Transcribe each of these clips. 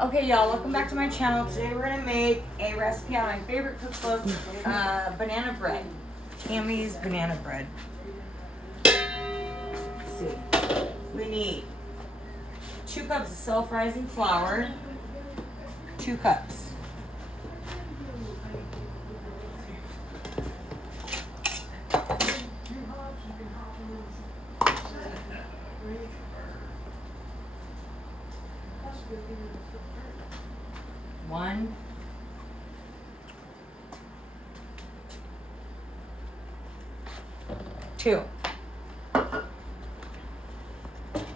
Okay, y'all, welcome back to my channel. Today we're gonna make a recipe on my favorite cookbook, banana bread. Tammy's banana bread. Let's see. We need 2 cups of self-rising flour. 2 cups. One. Two. Then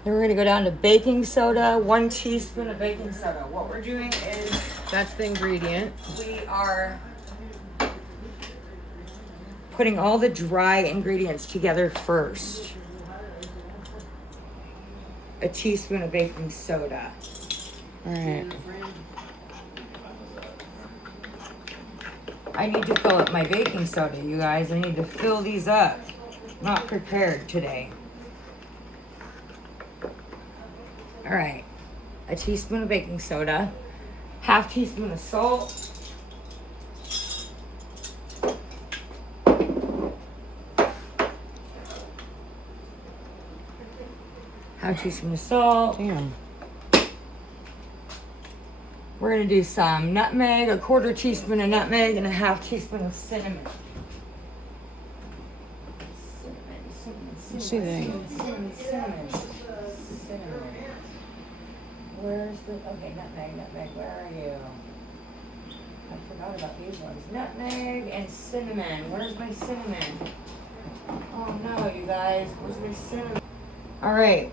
we're gonna go down to baking soda, 1 teaspoon of baking soda. What we're doing is that's the ingredient. We are putting all the dry ingredients together first. A teaspoon of baking soda. All right. I need to fill up my baking soda, you guys. I need to fill these up. Not prepared today. All right. A teaspoon of baking soda. 1/2 teaspoon of salt. Half teaspoon of salt. Damn. We're gonna do some nutmeg, 1/4 teaspoon of nutmeg, and 1/2 teaspoon of cinnamon. Cinnamon. Where's the, okay, nutmeg, where are you? I forgot about these ones. Nutmeg and cinnamon. Where's my cinnamon? Oh no, you guys, where's my cinnamon? All right,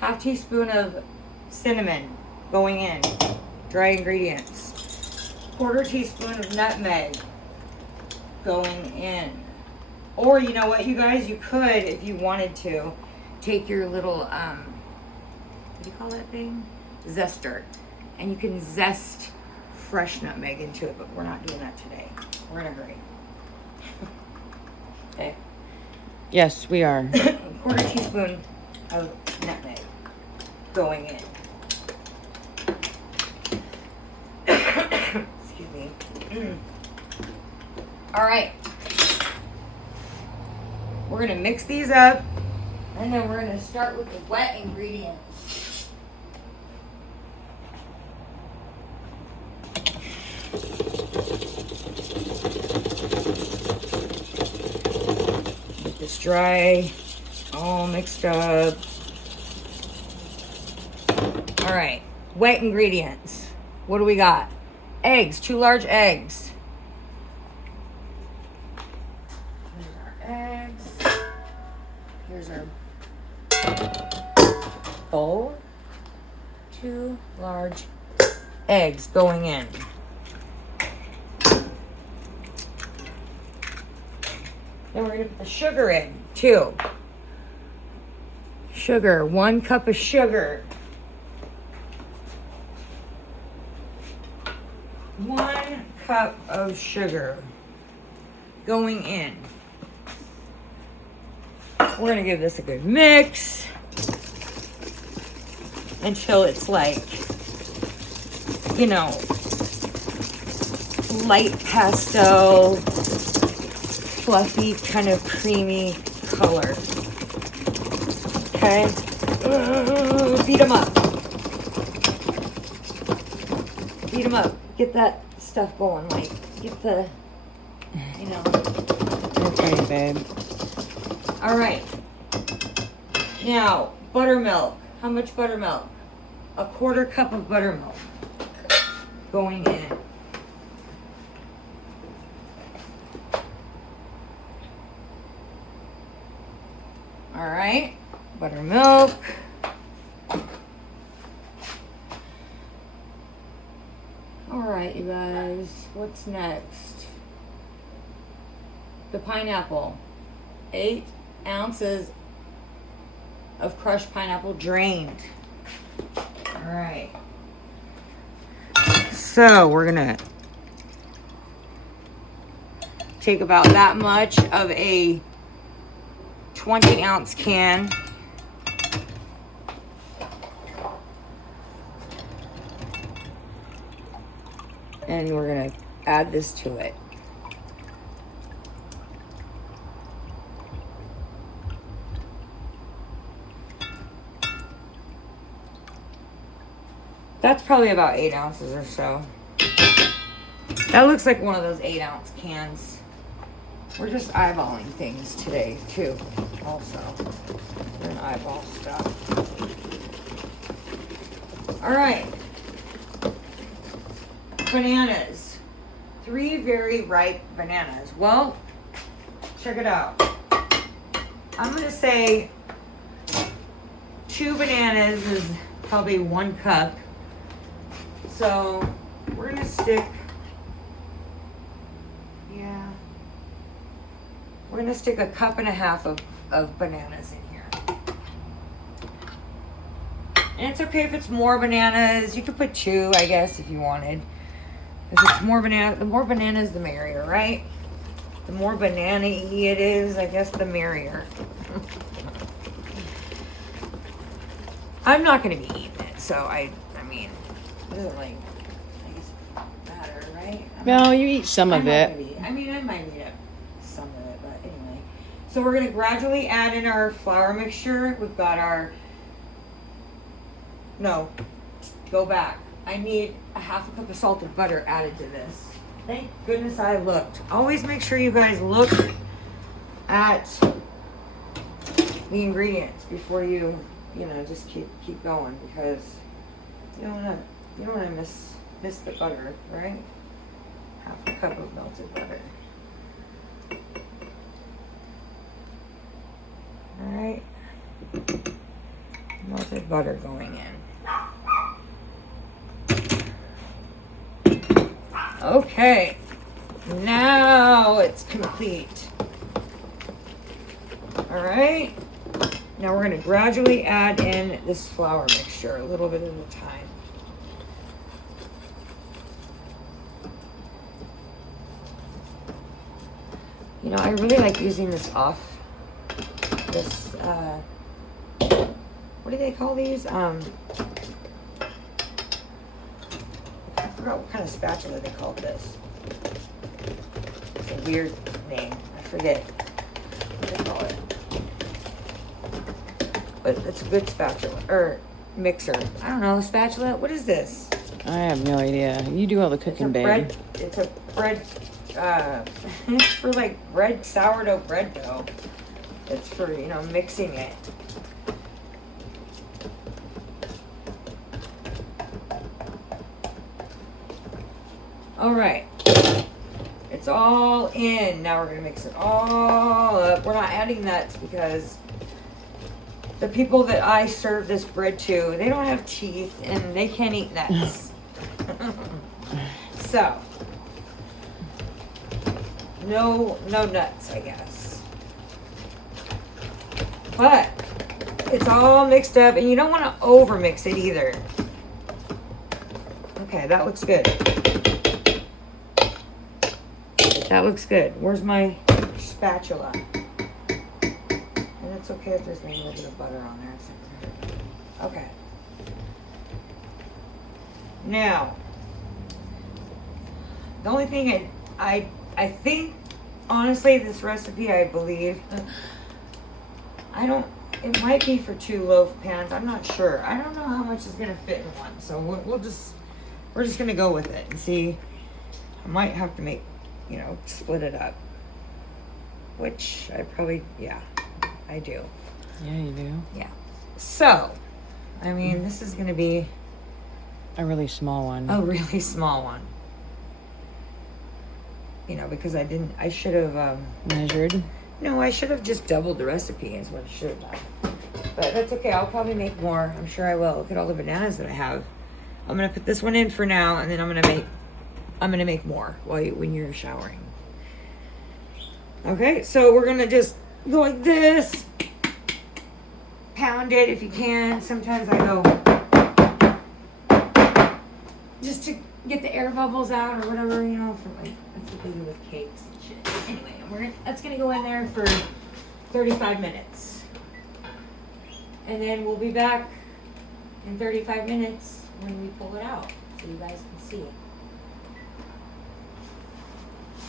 1/2 teaspoon of cinnamon going in. Dry ingredients. 1/4 teaspoon of nutmeg going in. Or you know what, you guys, you could, if you wanted to, take your little, what do you call that thing? Zester. And you can zest fresh nutmeg into it, but we're not doing that today. We're in a hurry. Okay. Yes, we are. 1/4 teaspoon of nutmeg going in. Excuse me. All right. We're gonna mix these up, and then we're gonna start with the wet ingredients. Get this dry, all mixed up. All right, wet ingredients. What do we got? Eggs, 2 large eggs. Here's our eggs. Here's our bowl. 2 large eggs going in. Then we're gonna put the sugar in, too. Sugar, 1 cup of sugar. 1 cup of sugar going in. We're gonna give this a good mix until it's like, you know, light pastel, fluffy, kind of creamy color. Okay? Beat them up. Beat them up. Get that stuff going, like, get the, you know. Okay, babe. All right. Now, buttermilk. How much buttermilk? 1/4 cup of buttermilk going in. All right, buttermilk. All right, you guys, what's next? The pineapple. 8 ounces of crushed pineapple drained. All right. So we're gonna take about that much of a 20-ounce can. And we're gonna add this to it. That's probably about 8 ounces or so. That looks like one of those 8-ounce cans. We're just eyeballing things today, too, also. We're gonna eyeball stuff. All right. Bananas. 3 very ripe bananas. Well, check it out. I'm gonna say 2 bananas is probably 1 cup. So we're gonna stick, we're gonna stick 1.5 cups of bananas in here. And it's okay if it's more bananas. You could put 2, I guess, if you wanted. If it's more banana, the more bananas, the merrier, right? The more banana-y it is, I guess, the merrier. I'm not gonna be eating it, so I mean, it doesn't like, I guess, matter, right? No, you eat some of I'm not it. gonna be- I mean, I might eat up some of it, but anyway. So we're gonna gradually add in our flour mixture. We've got our, no, go back. I need 1/2 cup of salted butter added to this. Thank goodness I looked. Always make sure you guys look at the ingredients before you know, just keep going, because you don't wanna miss the butter, right? 1/2 cup of melted butter. All right, melted butter going in. Okay, now it's complete. All right, now we're gonna gradually add in this flour mixture, a little bit at a time. You know, I really like using this what do they call these? I forgot what kind of spatula they called this. It's a weird name. I forget what they call it. But it's a good spatula, or mixer. I don't know, spatula? What is this? I have no idea. You do all the cooking, babe. It's a bread, it's for like bread, sourdough bread dough. It's for, you know, mixing it. All right, it's all in. Now we're gonna mix it all up. We're not adding nuts because the people that I serve this bread to, they don't have teeth and they can't eat nuts. So, no nuts, I guess. But it's all mixed up, and you don't want to over mix it either. Okay, that looks good. That looks good. Where's my spatula? And it's okay if there's a little bit of butter on there. Okay. Now, the only thing I think, honestly, this recipe, I believe, it might be for 2 loaf pans. I'm not sure. I don't know how much is gonna fit in one. So we're just gonna go with it and see. I might have to make, you know, split it up. Which I probably, yeah, I do. Yeah, you do. Yeah. So, I mean, this is gonna be A really small one. a really small one. You know, because I should have, Measured. no, I should have just doubled the recipe is what I should have done. But that's okay, I'll probably make more. I'm sure I will. Look at all the bananas that I have. I'm gonna put this one in for now, and then I'm gonna make more when you're showering. Okay, so we're gonna just go like this. Pound it if you can. Sometimes I go just to get the air bubbles out or whatever, you know, from like, that's what they do with cakes and shit. Anyway, that's gonna go in there for 35 minutes. And then we'll be back in 35 minutes when we pull it out, so you guys can see it.